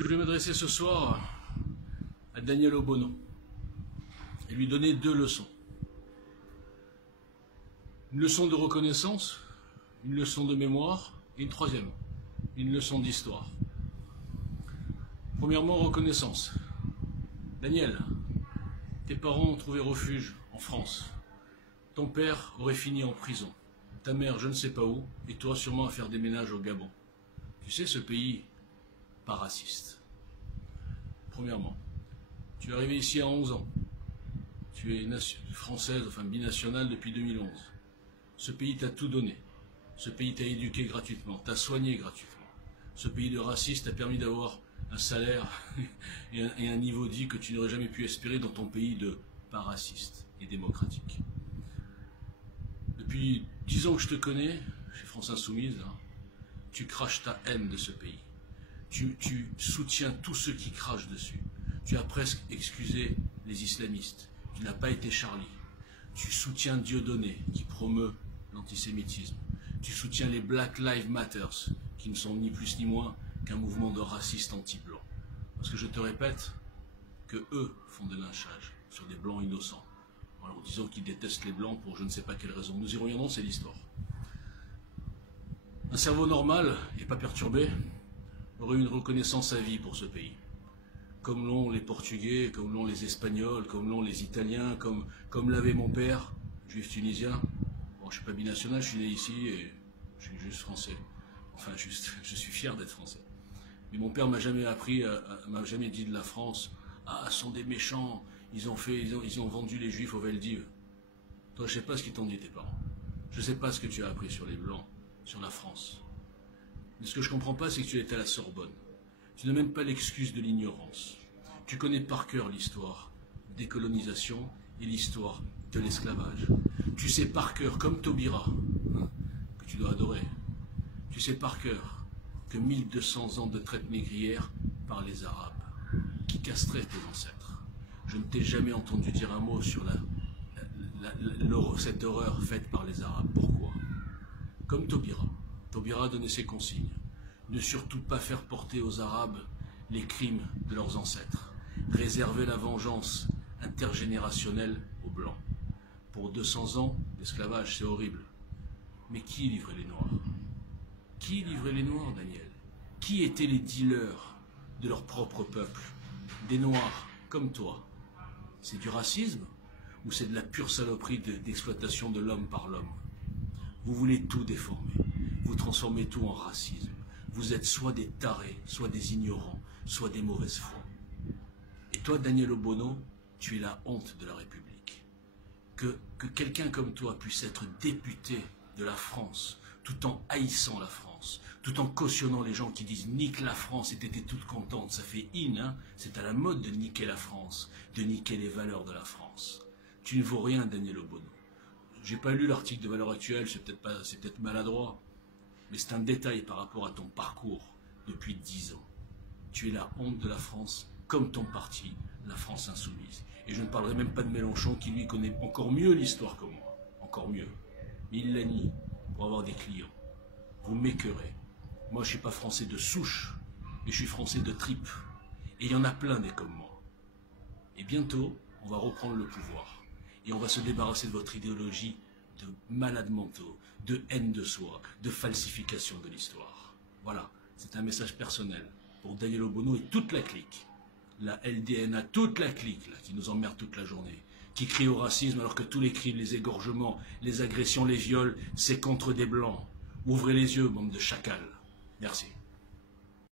Je vais m'adresser ce soir à Daniel Obono et lui donner deux leçons. Une leçon de reconnaissance, une leçon de mémoire et une troisième, une leçon d'histoire. Premièrement, reconnaissance. Daniel, tes parents ont trouvé refuge en France. Ton père aurait fini en prison. Ta mère, je ne sais pas où, et toi sûrement à faire des ménages au Gabon. Tu sais, ce pays, pas raciste. Premièrement, tu es arrivé ici à 11 ans. Tu es française, enfin binationale depuis 2011. Ce pays t'a tout donné. Ce pays t'a éduqué gratuitement, t'a soigné gratuitement. Ce pays de raciste t'a permis d'avoir un salaire et un niveau de vie que tu n'aurais jamais pu espérer dans ton pays de pas raciste et démocratique. Depuis 10 ans que je te connais, chez France Insoumise, hein, tu craches ta haine de ce pays. Tu soutiens tous ceux qui crachent dessus. Tu as presque excusé les islamistes. Tu n'as pas été Charlie. Tu soutiens Dieudonné, qui promeut l'antisémitisme. Tu soutiens les Black Lives Matter, qui ne sont ni plus ni moins qu'un mouvement de racistes anti-blancs. Parce que je te répète que eux font des lynchages sur des blancs innocents, en leur disant qu'ils détestent les blancs pour je ne sais pas quelle raison. Nous y reviendrons, c'est l'histoire. Un cerveau normal et pas perturbé aurait une reconnaissance à vie pour ce pays. Comme l'ont les Portugais, comme l'ont les Espagnols, comme l'ont les Italiens, comme l'avait mon père, juif tunisien. Bon, je ne suis pas binational, je suis né ici et je suis juste français. Enfin, je suis fier d'être français. Mais mon père m'a jamais appris, m'a jamais dit de la France, ah, ce sont des méchants, ils ont vendu les juifs aux Veldives. Toi, je ne sais pas ce qu'ils t'ont dit tes parents. Je ne sais pas ce que tu as appris sur les blancs, sur la France. Mais ce que je ne comprends pas, c'est que tu étais à la Sorbonne. Tu n'as même pas l'excuse de l'ignorance. Tu connais par cœur l'histoire des colonisations et l'histoire de l'esclavage. Tu sais par cœur, comme Taubira, hein, que tu dois adorer, tu sais par cœur que 1200 ans de traite négrière par les Arabes, qui castraient tes ancêtres. Je ne t'ai jamais entendu dire un mot sur cette horreur faite par les Arabes. Pourquoi? Comme Taubira. Taubira donnait ses consignes. Ne surtout pas faire porter aux Arabes les crimes de leurs ancêtres. Réserver la vengeance intergénérationnelle aux Blancs. Pour 200 ans, l'esclavage, c'est horrible. Mais qui livrait les Noirs? Qui livrait les Noirs, Daniel? Qui étaient les dealers de leur propre peuple? Des Noirs, comme toi. C'est du racisme ou c'est de la pure saloperie d'exploitation de l'homme par l'homme? Vous voulez tout déformer. Vous transformez tout en racisme. Vous êtes soit des tarés, soit des ignorants, soit des mauvaises foi. Et toi, Daniel Obono, tu es la honte de la République. Que quelqu'un comme toi puisse être député de la France, tout en haïssant la France, tout en cautionnant les gens qui disent « nique la France » et t'étais toute contente, ça fait in, hein, c'est à la mode de niquer la France, de niquer les valeurs de la France. Tu ne vaux rien, Daniel Obono. J'ai pas lu l'article de Valeurs Actuelles, c'est peut-être maladroit, mais c'est un détail par rapport à ton parcours depuis 10 ans. Tu es la honte de la France, comme ton parti, la France Insoumise. Et je ne parlerai même pas de Mélenchon, qui lui connaît encore mieux l'histoire que moi. Encore mieux. Mais il la nie pour avoir des clients. Vous m'écœurez. Moi, je ne suis pas français de souche, mais je suis français de tripe. Et il y en a plein des comme moi. Et bientôt, on va reprendre le pouvoir. Et on va se débarrasser de votre idéologie de malades mentaux, de haine de soi, de falsification de l'histoire. Voilà, c'est un message personnel pour Daniel Obono et toute la clique. La LDNA, toute la clique là, qui nous emmerde toute la journée, qui crie au racisme alors que tous les crimes, les égorgements, les agressions, les viols, c'est contre des blancs. Ouvrez les yeux, bande de chacals. Merci.